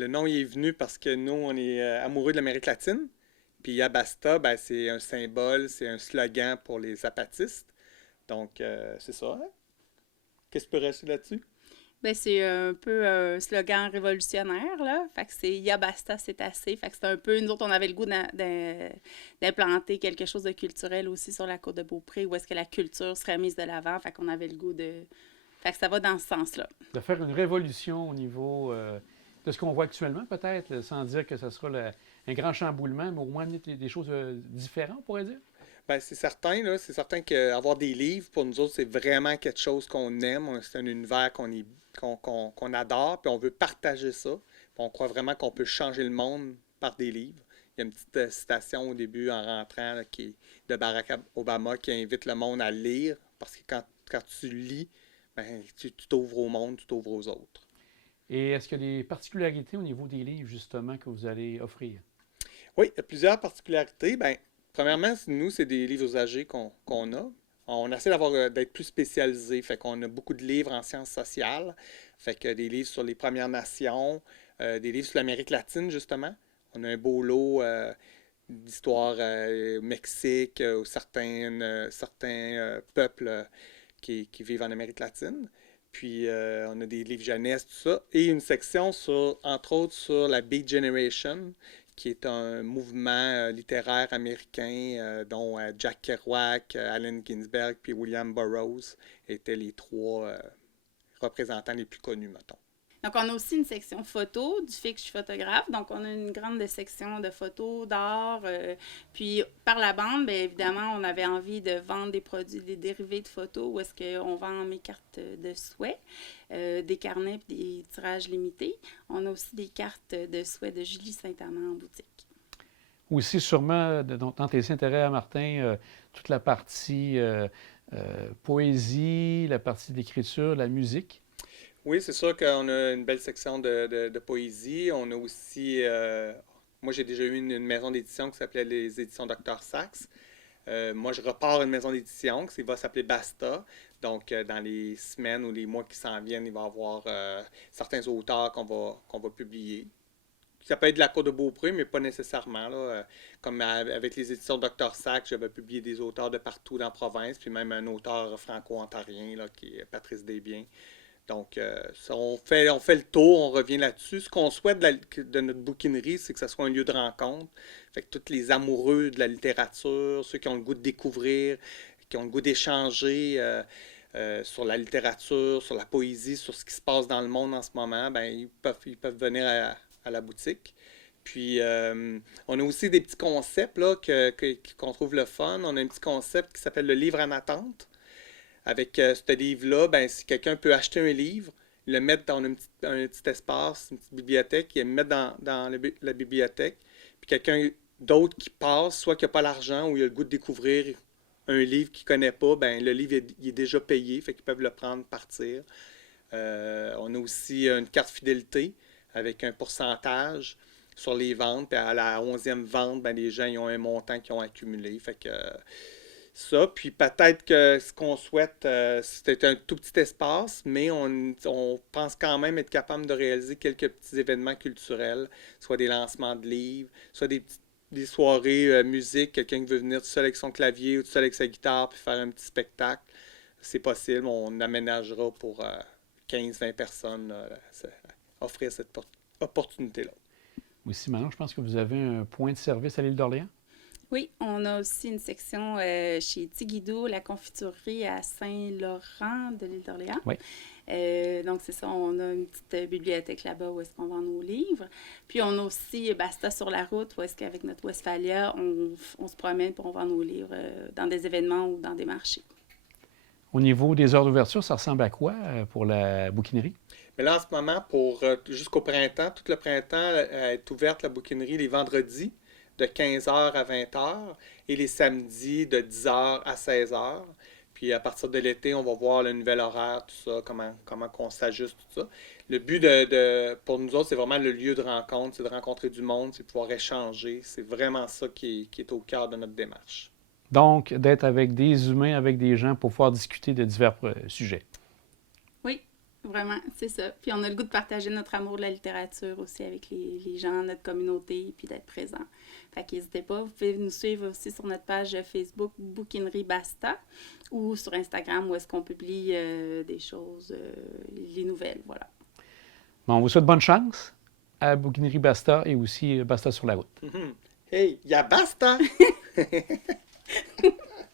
le nom il est venu parce que nous, on est amoureux de l'Amérique latine. Puis Yabasta, ben, c'est un symbole, c'est un slogan pour les zapatistes. Donc, c'est ça. Hein? Qu'est-ce que tu peux rajouter là-dessus? Ben, c'est un peu un slogan révolutionnaire, là. Fait que c'est Ya basta, c'est assez. Fait que c'est un peu, nous autres, on avait le goût d'implanter quelque chose de culturel aussi sur la côte de Beaupré, où est-ce que la culture serait mise de l'avant. Fait qu'on avait le goût de. Fait que ça va dans ce sens-là. De faire une révolution au niveau de ce qu'on voit actuellement, peut-être, sans dire que ce sera un grand chamboulement, mais au moins des choses différentes, on pourrait dire. Ben, c'est certain, là. C'est certain qu'avoir des livres, pour nous autres, c'est vraiment quelque chose qu'on aime. C'est un univers qu'on adore, puis on veut partager ça. Puis on croit vraiment qu'on peut changer le monde par des livres. Il y a une petite citation au début en rentrant là, de Barack Obama qui invite le monde à lire, parce que quand tu lis, ben, tu t'ouvres au monde, tu t'ouvres aux autres. Et est-ce qu'il y a des particularités au niveau des livres, justement, que vous allez offrir? Oui, il y a plusieurs particularités. Ben, premièrement, nous, c'est des livres usagés qu'on a. On essaie d'être plus spécialisé. Fait qu'on a beaucoup de livres en sciences sociales. Fait que des livres sur les Premières Nations, des livres sur l'Amérique latine, justement. On a un beau lot d'histoires au Mexique, ou certains peuples qui vivent en Amérique latine. Puis on a des livres jeunesse, tout ça. Et une section entre autres, sur la Beat Generation, qui est un mouvement littéraire américain dont Jack Kerouac, Allen Ginsberg puis William Burroughs étaient les trois représentants les plus connus, mettons. Donc, on a aussi une section photo, du fait que je suis photographe. Donc, on a une grande section de photos, d'art. Puis, par la bande, bien évidemment, on avait envie de vendre des produits, des dérivés de photos, où est-ce qu'on vend mes cartes de souhait, des carnets et des tirages limités. On a aussi des cartes de souhait de Julie Saint-Amand en boutique. Aussi, sûrement, dans tes intérêts à Martin, toute la partie poésie, la partie d'écriture, la musique. Oui, c'est sûr qu'on a une belle section de poésie. On a aussi, moi j'ai déjà eu une maison d'édition qui s'appelait les éditions Dr. Sachs. Moi, je repars une maison d'édition qui va s'appeler Basta. Donc, dans les semaines ou les mois qui s'en viennent, il va y avoir certains auteurs qu'on va publier. Ça peut être de la Côte de Beaupré, mais pas nécessairement. Là. Comme avec les éditions Dr. Sachs, j'avais publié des auteurs de partout dans la province, puis même un auteur franco-ontarien là, qui est Patrice Desbiens. Donc, on fait le tour, on revient là-dessus. Ce qu'on souhaite de notre bouquinerie, c'est que ce soit un lieu de rencontre. Fait que tous les amoureux de la littérature, ceux qui ont le goût de découvrir, qui ont le goût d'échanger sur la littérature, sur la poésie, sur ce qui se passe dans le monde en ce moment, ben, ils peuvent venir à la boutique. Puis, on a aussi des petits concepts là, qu'on trouve le fun. On a un petit concept qui s'appelle le livre en attente. Avec ce livre-là, ben, si quelqu'un peut acheter un livre, le mettre dans un petit espace, une petite bibliothèque, et le mettre dans la bibliothèque, puis quelqu'un d'autre qui passe, soit qui n'a pas l'argent ou il a le goût de découvrir un livre qu'il ne connaît pas, ben, le livre il est déjà payé, fait qu'ils peuvent le prendre, partir. On a aussi une carte fidélité avec un pourcentage sur les ventes, puis à la 11e vente, ben, les gens ils ont un montant qu'ils ont accumulé. Fait que ça, puis peut-être que ce qu'on souhaite, c'est un tout petit espace, mais on pense quand même être capable de réaliser quelques petits événements culturels, soit des lancements de livres, soit des soirées musique, quelqu'un qui veut venir tout seul avec son clavier ou tout seul avec sa guitare puis faire un petit spectacle. C'est possible, on aménagera pour 15-20 personnes offrir cette opportunité-là. Aussi, maintenant, je pense que vous avez un point de service à l'île d'Orléans. Oui, on a aussi une section chez Tigidou, la confiturerie à Saint-Laurent de l'île d'Orléans. Oui. Donc, c'est ça, on a une petite bibliothèque là-bas où est-ce qu'on vend nos livres. Puis, on a aussi Basta sur la route, où est-ce qu'avec notre Westphalia, on se promène pour on vend nos livres dans des événements ou dans des marchés. Au niveau des heures d'ouverture, ça ressemble à quoi pour la bouquinerie? Mais là, en ce moment, jusqu'au printemps, tout le printemps, est ouverte la bouquinerie les vendredis de 15h à 20h et les samedis de 10h à 16h. Puis à partir de l'été, on va voir le nouvel horaire, tout ça, comment on s'ajuste, tout ça. Le but pour nous autres, c'est vraiment le lieu de rencontre, c'est de rencontrer du monde, c'est de pouvoir échanger. C'est vraiment ça qui est au cœur de notre démarche. Donc, d'être avec des humains, avec des gens pour pouvoir discuter de divers sujets. Oui. Vraiment, c'est ça. Puis on a le goût de partager notre amour de la littérature aussi avec les gens, notre communauté, puis d'être présent. Fait qu'hésitez pas, vous pouvez nous suivre aussi sur notre page Facebook Bouquinerie Basta ou sur Instagram où est-ce qu'on publie des choses, les nouvelles, voilà. Bon, on vous souhaite bonne chance à Bouquinerie Basta et aussi Basta sur la route. Hey, il y a Basta!